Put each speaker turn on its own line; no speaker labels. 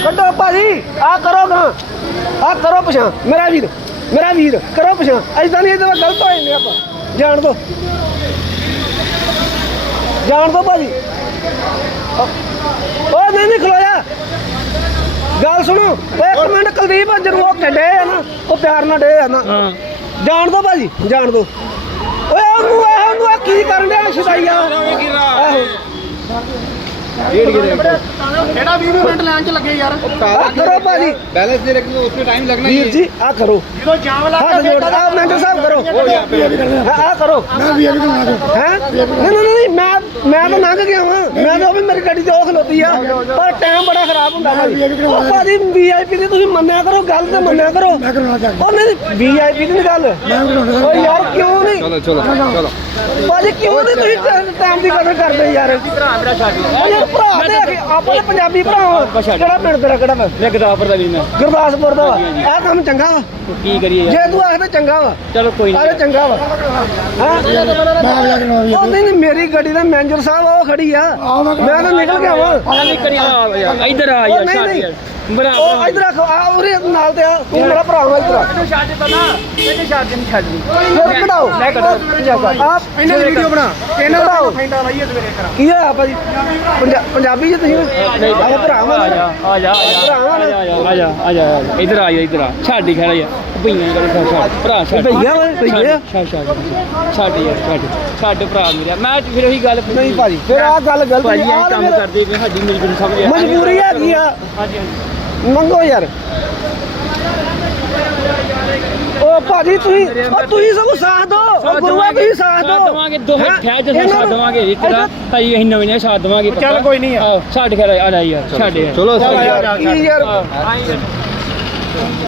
ਕੱਢੋ ਭਾਜੀ ਆ ਕਰੋ ਗਾ ਆ ਕਰੋ ਪਛਾਣ ਮੇਰਾ ਵੀਰ ਕਰੋ ਪਛਾਣ ਐਦਾਂ ਨਹੀਂ ਇਹਦੇ ਨਾਲ ਗਲਤ ਹੋ ਜਾਂਦੇ ਆਪਾਂ ਜਾਣ ਦੋ ਭਾਜੀ ਓ ਨਹੀਂ ਖਲੋਇਆ ਗੱਲ ਸੁਣੋ ਇੱਕ ਮਿੰਟ ਕੁਲਦੀਪ ਜਦੋਂ ਉਹ ਕੱਢੇ ਆ ਨਾ ਉਹ ਪਿਆਰ ਨਾਲ ਡੇ ਆ ਨਾ ਜਾਣ ਦੋ ਭਾਜੀ ਜਾਣ ਦੋ ਓਏ ਉਹਨੂੰ ਕੀ ਕਰਨ ਡਿਆ ਸ਼ਦਾਈਆ ਆਹੋ
ਕਿਹੜਾ 20 ਮਿੰਟ ਲਾਈਨ 'ਚ ਲੱਗੇ ਯਾਰ
ਕਰੋ ਭਾਜੀ
बैलेंस दे रखी तो उसमें टाइम लगना
ਵੀਰ ਜੀ ਆ ਕਰੋ
ਜਦੋਂ ਜਾਮ ਲੱਗ
ਆ ਮੈਂਟਰ ਸਾਹਿਬ ਕਰੋ ਆ ਕਰੋ ਹੈ ਨਹੀਂ ਮੈਂ ਤਾਂ ਲੰਘ ਗਿਆ ਵਾਂ ਮੈਂ ਤਾਂ ਵੀ ਮੇਰੀ ਗੱਡੀ ਤੇ ਉਹ ਖਲੋਤੀ ਆ ਪਰ ਟਾਈਮ ਬੜਾ ਖਰਾਬ ਹੁੰਦਾ ਭਾਜੀ ਉਹ ਭਾਜੀ ਵੀਆਈਪੀ ਦੀ ਤੁਸੀਂ ਮੰਨਿਆ ਕਰੋ ਗੱਲ ਤੇ ਮੰਨਿਆ ਕਰੋ ਉਹ ਨਹੀਂ ਵੀਆਈਪੀ ਦੀ ਨਹੀਂ ਗੱਲ ਓ ਯਾਰ ਕਿਉਂ ਨਹੀਂ
चलो
ਭਾਜੀ ਕਿਉਂ ਨਹੀਂ ਤੁਸੀਂ ਟਾਈਮ ਦੀ ਕਦਰ ਕਰਦੇ ਯਾਰ ਯਾਰ ਭਰਾ ਦੇ ਆਪਾਂ ਤਾਂ ਪੰਜਾਬੀ ਭਰਾ ਵਾਂ ਕਿਹੜਾ ਪਿੰਡ ਤੇਰਾ ਕਿਹੜਾ ਵਾ
ਮੈਂ ਗਦਾਪੁਰ ਦਾ ਵੀ ਮੈਂ
ਗੁਰਦਾਸਪੁਰ ਦਾ ਵਾ ਆਹ ਕੰਮ ਚੰਗਾ ਵਾ
ਕੀ ਕਰੀਏ ਯਾਰ
ਜੇ ਤੂੰ ਆਖਦਾ ਚੰਗਾ ਵਾ
ਚਲੋ ਕੋਈ
ਅਰੇ ਚੰਗਾ ਵਾ ਉਹ ਨਹੀਂ ਮੇਰੀ ਗੱਡੀ ਦਾ ਮੈਨੇਜਰ ਸਾਹਿਬ ਉਹ ਖੜੀ ਆ ਮੈਂ ਤਾਂ ਨਿਕਲ ਗਿਆ ਵਾ
ਨਹੀਂ ਕਰੀ ਆ ਇੱਧਰ ਆ ਯਾਰ ਛੱਡ ਯਾਰ ਬਰਾ
ਉਹ ਇਧਰ ਆ ਉਰੇ ਨਾਲ ਤੇ ਆ ਤੂੰ ਮੇਰਾ ਭਰਾ ਵਾ ਇਧਰ
ਇਹਨੂੰ ਛੱਡ ਪਹਿਲਾਂ ਇਹਨੇ ਛੱਡ ਨਹੀਂ ਛੱਡਦੀ
ਫਿਰ ਕਢਾਓ ਆਪ
ਇਹਨਾਂ ਦੀ ਵੀਡੀਓ ਬਣਾ
ਇਹਨਾਂ ਦਾ
ਫੈਂਡਾ ਲਾਈਏ ਸਵੇਰੇ ਕਰਾਂ
ਕੀ ਹੋਇਆ ਭਾਜੀ ਪੰਜਾਬੀ ਚ ਤੁਸੀਂ ਆਹ ਭਰਾ ਵਾ
ਆ ਜਾ ਇੱਧਰ ਆ ਛੱਡ ਹੀ ਖੜਾ ਯਾਰ ਭਈਆਂ ਕਰੇ ਭਰਾ ਛੱਡ
ਭਈਆ ਵਾ ਭਈਆ
ਛੱਡ ਯਾਰ ਛੱਡ ਭਰਾ ਮੇਰਾ ਮੈਂ ਫਿਰ ਉਹੀ ਗੱਲ
ਨਹੀਂ ਭਾਜੀ ਫਿਰ ਆਹ ਗੱਲ ਗਲਤ
ਭਾਜੀ
ਨਹੀਂ
ਕੰਮ ਕਰਦੇ ਪਏ ਸਾਡੀ ਮਜਬੂਰੀ ਸਮਝ
ਮਜਬੂਰੀ ਹੈਗੀ ਆ
ਹਾਂਜੀ
ਮੰਗੋ ਯਾਰ ਉਹ ਭਾਜੀ ਤੁਸੀਂ ਸਭ ਸਾਥ ਦਿਓ ਗੁਰੂਆ ਤੁਸੀਂ ਸਾਥ ਦਿਓ
ਦਵਾਂਗੇ ਦੋ ਠਹਿ ਜਸ ਸਾਥ ਦਵਾਂਗੇ ਇਤਰਾ ਭਾਈ ਅਸੀਂ ਨਵੇਂ ਸਾਥ ਦਵਾਂਗੇ
ਚੱਲ ਕੋਈ ਨਹੀਂ
ਛੱਡ ਖੜਾ ਆ ਜਾ ਯਾਰ ਛੱਡ ਯਾਰ
चलो
ਕੀ ਯਾਰ